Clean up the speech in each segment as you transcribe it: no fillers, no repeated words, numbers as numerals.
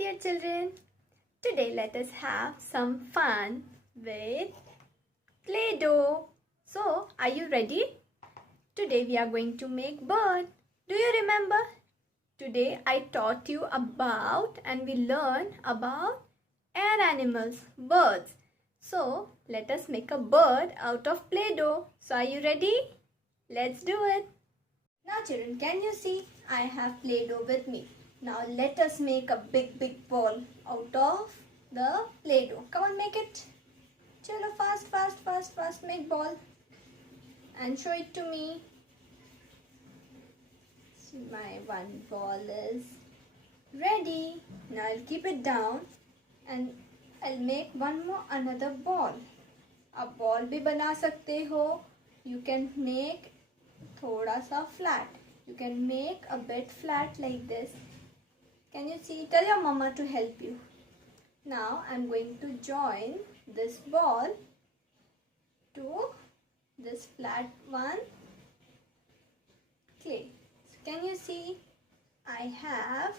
dear children. Today let us have some fun with Play-Doh. So, are you ready? Today we are going to make bird. Do you remember? Today I taught you about and we learned about air animals, birds. So, let us make a bird out of Play-Doh. So, are you ready? Let's do it. Now children, can you see? I have Play-Doh with me. Now let us make a big ball out of the Play-Doh. Come on, make it. Chalo, fast, make ball. And show it to me. My one ball is ready. Now I'll keep it down and I'll make another ball. आप ball भी बना सकते हो. You can make थोड़ा सा flat. You can make a bit flat like this. Can you see? Tell your mama to help you. Now I'm going to join this ball to this flat one clay. So can you see? I have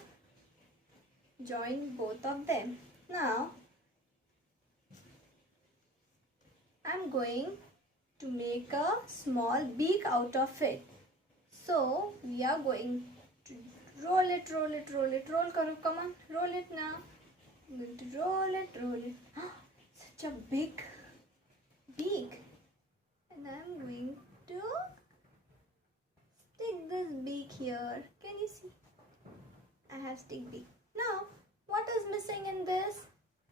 joined both of them. Now I'm going to make a small beak out of it. So we are going to roll it. Roll karo, come on, roll it now. I'm going to roll it. Such a big beak. And I'm going to stick this beak here. Can you see? I have stick beak. Now, what is missing in this?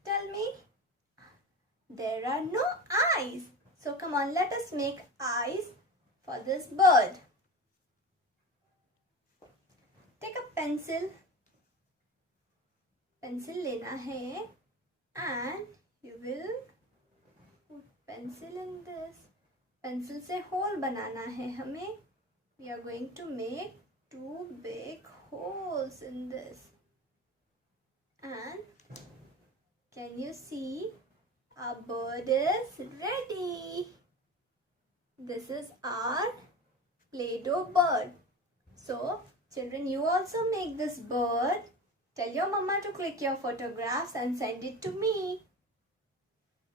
Tell me. There are no eyes. So come on, let us make eyes for this bird. Take a pencil लेना है and you will put pencil in this. Pencil से hole बनाना है हमें. We are going to make two big holes in this. And can you see? Our bird is ready. This is our Play-Doh bird. So, children, you also make this bird. Tell your mama to click your photographs and send it to me.